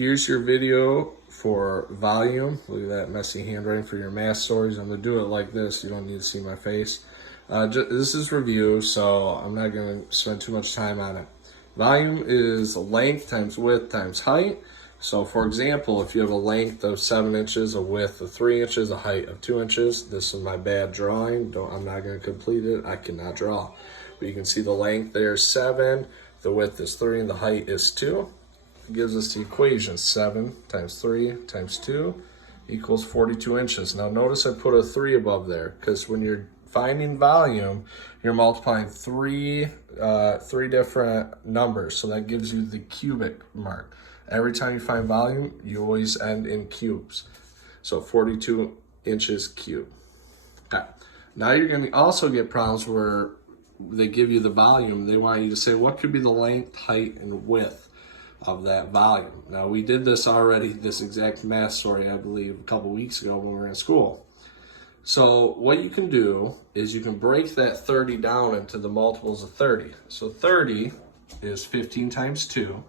Here's your video for volume. Look at that messy handwriting for your math stories. I'm gonna do it like this. You don't need to see my face. This is review, so I'm not gonna spend too much time on it. Volume is length times width times height. So for example, if you have a length of 7 inches, a width of 3 inches, a height of 2 inches, this is my bad drawing. I'm not gonna complete it, I cannot draw. But you can see the length there is 7, the width is 3, and the height is 2. It gives us the equation, 7 times 3 times 2 equals 42 inches. Now notice I put a 3 above there, because when you're finding volume, you're multiplying three different numbers. So that gives you the cubic mark. Every time you find volume, you always end in cubes. So 42 inches cubed. Okay. Now you're going to also get problems where they give you the volume. They want you to say, what could be the length, height, and width of that volume? Now we did this already, this exact math story, I believe, a couple weeks ago when we were in school. So what you can do is you can break that 30 down into the multiples of 30. So 30 is 15 times 2,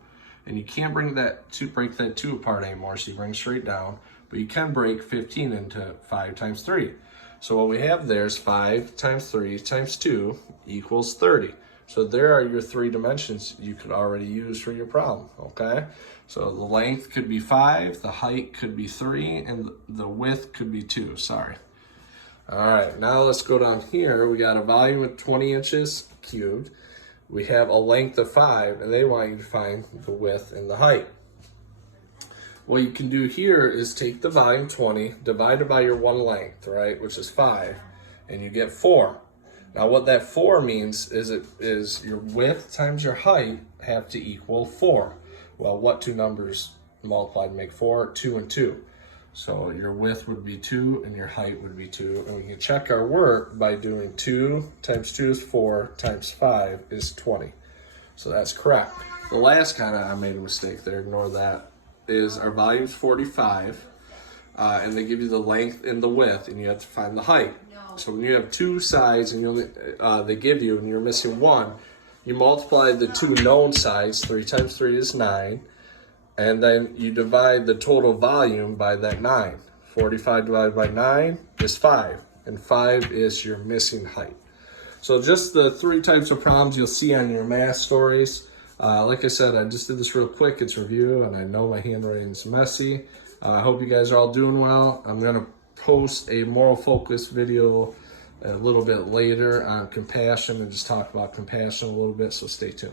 and you can't break that 2 apart anymore, so you bring straight down, but you can break 15 into 5 times 3. So what we have there is 5 times 3 times 2 equals 30. So there are your 3 dimensions you could already use for your problem, okay? So the length could be 5, the height could be 3, and the width could be 2, sorry. All right, now let's go down here. We got a volume of 20 inches cubed. We have a length of 5, and they want you to find the width and the height. What you can do here is take the volume 20, divided by your one length, right, which is 5, and you get 4. Now what that 4 means is your width times your height have to equal 4. Well, what two numbers multiplied make 4? 2 and 2. So your width would be 2 and your height would be 2. And we can check our work by doing 2 times 2 is 4 times 5 is 20. So that's correct. The last I made a mistake there, ignore that, is our volume's 45. And they give you the length and the width, and you have to find the height. So when you have 2 sides and you only, they give you, and you're missing 1, you multiply the 2 known sides. 3 times 3 is 9. And then you divide the total volume by that 9. 45 divided by 9 is 5. And 5 is your missing height. So just the 3 types of problems you'll see on your math stories. Like I said, I just did this real quick. It's review, and I know my handwriting's messy. I hope you guys are all doing well. I'm going to post a moral focus video a little bit later on compassion and just talk about compassion a little bit, so stay tuned.